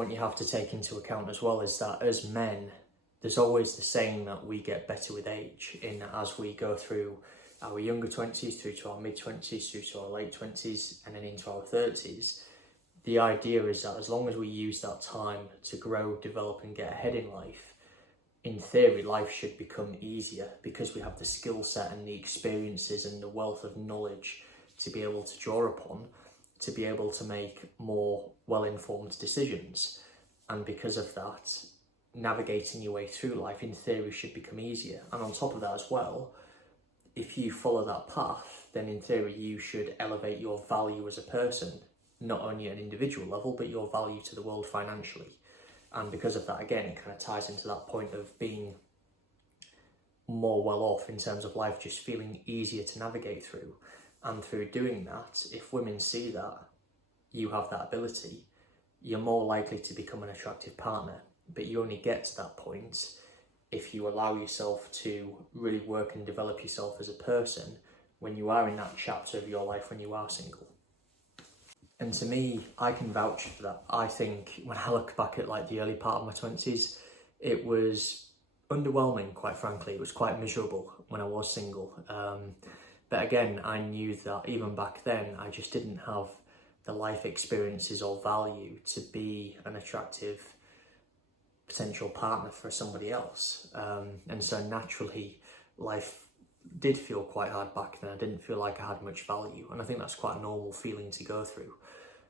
What you have to take into account as well is that as men, there's always the saying that we get better with age, in that as we go through our younger 20s, through to our mid-20s, through to our late 20s, and then into our 30s, the idea is that as long as we use that time to grow, develop, and get ahead in life, in theory, life should become easier because we have the skill set and the experiences and the wealth of knowledge to be able to draw upon, to be able to make more well-informed decisions. And because of that, navigating your way through life, in theory, should become easier. And on top of that as well, if you follow that path, then in theory, you should elevate your value as a person, not only at an individual level, but your value to the world financially. And because of that, again, it kind of ties into that point of being more well off in terms of life just feeling easier to navigate through. And through doing that, if women see that you have that ability, you're more likely to become an attractive partner. But you only get to that point if you allow yourself to really work and develop yourself as a person when you are in that chapter of your life when you are single. And to me, I can vouch for that. I think when I look back at like the early part of my 20s, it was underwhelming, quite frankly. It was quite miserable when I was single. But again, I knew that even back then, I just didn't have the life experiences or value to be an attractive potential partner for somebody else. And so naturally, life did feel quite hard back then. I didn't feel like I had much value. And I think that's quite a normal feeling to go through.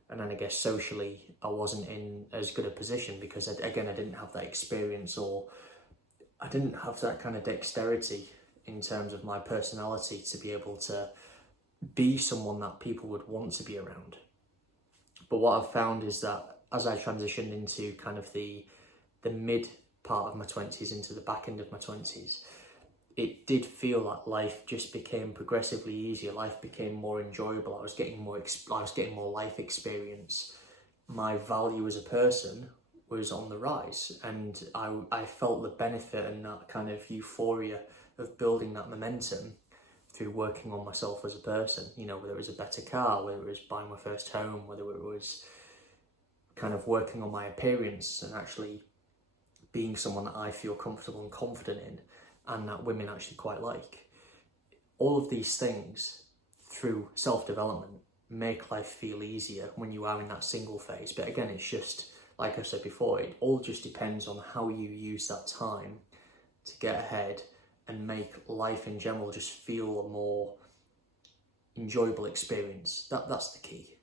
And then I guess socially, I wasn't in as good a position because, again, I didn't have that experience, or I didn't have that kind of dexterity in terms of my personality to be able to be someone that people would want to be around. But what I've found is that as I transitioned into kind of the mid part of my 20s into the back end of my 20s, it did feel like life just became progressively easier. Life became more enjoyable. I was getting more life experience. My value as a person was on the rise, and I felt the benefit and that kind of euphoria of building that momentum through working on myself as a person. You know, whether it was a better car, whether it was buying my first home, whether it was kind of working on my appearance and actually being someone that I feel comfortable and confident in, and that women actually quite like. All of these things through self-development make life feel easier when you are in that single phase. But again, it's just, like I said before, it all just depends on how you use that time to get ahead and make life in general just feel a more enjoyable experience. That's the key.